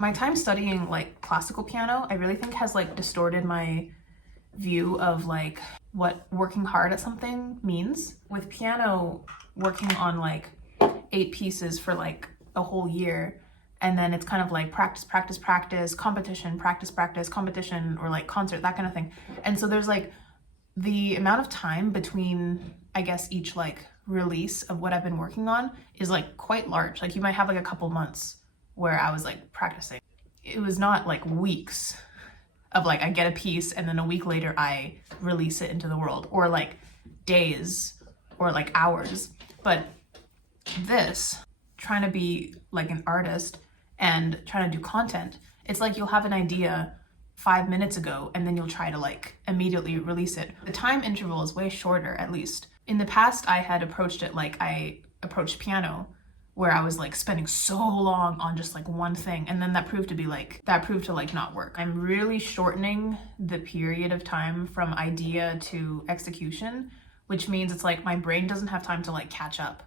my time studying like classical piano, I really think has like distorted my view of like what working hard at something means. With piano, working on like 8 pieces for like a whole year, and then it's kind of like practice, practice, practice, competition, practice, practice, competition, or like concert, that kind of thing. And so there's like the amount of time between, I guess, each like release of what I've been working on is like quite large. Like you might have like a couple months where I was like practicing. It was not like weeks of like I get a piece and then a week later I release it into the world, or like days or like hours. But this, trying to be like an artist and trying to do content, it's like you'll have an idea 5 minutes ago and then you'll try to like immediately release it. The time interval is way shorter, at least. In the past, I had approached it like I approached piano, where I was like spending so long on just like one thing, and then that proved to like not work. I'm really shortening the period of time from idea to execution, which means it's like my brain doesn't have time to like catch up.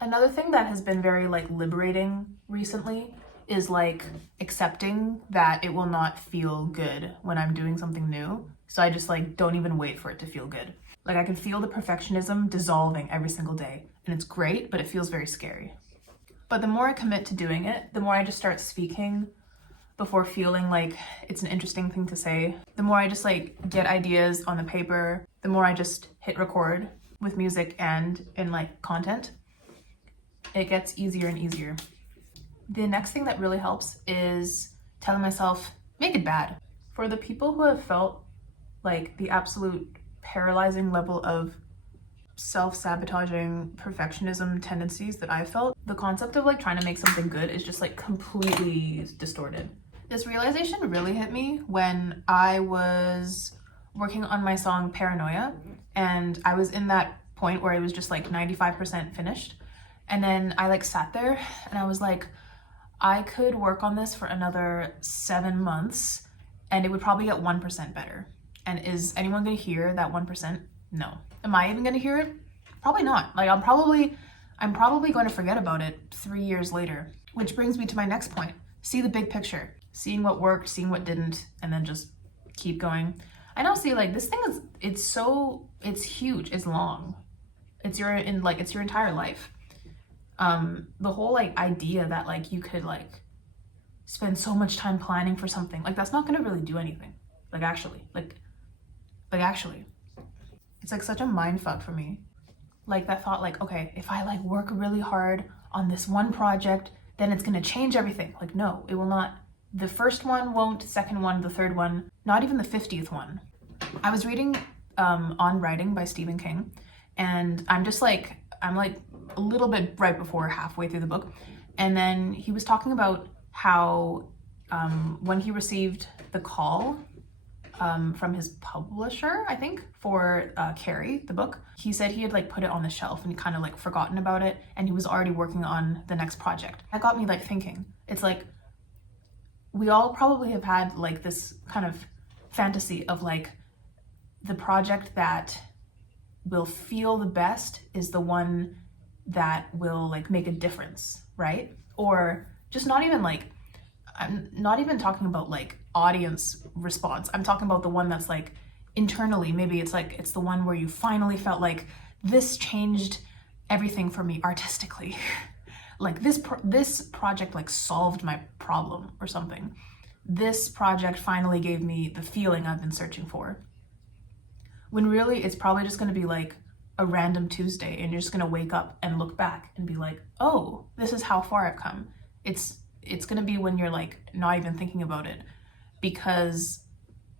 Another thing that has been very like liberating recently is like accepting that it will not feel good when I'm doing something new. So I just like don't even wait for it to feel good. Like I can feel the perfectionism dissolving every single day, and it's great, but it feels very scary. But the more I commit to doing it, the more I just start speaking before feeling like it's an interesting thing to say. The more I just like get ideas on the paper, the more I just hit record with music and in like content, it gets easier and easier. The next thing that really helps is telling myself, make it bad. For the people who have felt like the absolute paralyzing level of self-sabotaging perfectionism tendencies that I felt, the concept of like trying to make something good is just like completely distorted. This realization really hit me when I was working on my song Paranoia, and I was in that point where it was just like 95% finished. And then I like sat there and I was like, I could work on this for another 7 months and it would probably get 1% better. And is anyone gonna hear that 1%? No. Am I even gonna hear it? Probably not. Like I'm probably going to forget about it 3 years later. Which brings me to my next point. See the big picture. Seeing what worked, seeing what didn't, and then just keep going. I now see like this thing is, it's huge, it's long. It's your entire life. The whole like idea that like you could like spend so much time planning for something, like that's not gonna really do anything. Like actually, it's like such a mind fuck for me. Like that thought, like, okay, if I like work really hard on this one project, then it's gonna change everything. Like, no, it will not. The first one won't, second one, the third one, not even the 50th one. I was reading On Writing by Stephen King, and I'm like a little bit right before halfway through the book. And then he was talking about how when he received the call from his publisher, I think, for Carrie, the book, he said he had like put it on the shelf and kind of like forgotten about it, and he was already working on the next project. That got me like thinking. It's like we all probably have had like this kind of fantasy of like the project that will feel the best is the one that will like make a difference, right? Or just not even like, I'm not even talking about like audience response. I'm talking about the one that's like internally, maybe it's like, it's the one where you finally felt like this changed everything for me artistically. Like this project like solved my problem or something. This project finally gave me the feeling I've been searching for. When really it's probably just gonna be like a random Tuesday and you're just gonna wake up and look back and be like, oh, this is how far I've come. It's gonna be when you're like not even thinking about it, because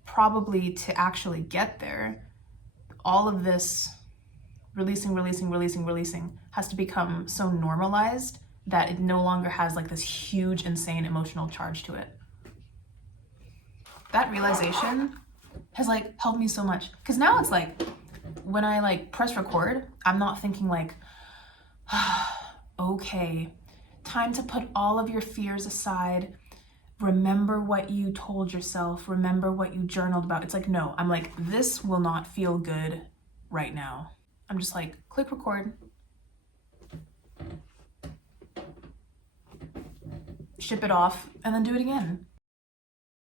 probably to actually get there, all of this releasing has to become so normalized that it no longer has like this huge, insane emotional charge to it. That realization has like helped me so much, because now it's like when I like press record, I'm not thinking like, okay, time to put all of your fears aside. Remember what you told yourself. Remember what you journaled about. It's like, no, I'm like, this will not feel good right now. I'm just like, click record. ship it off, and then do it again.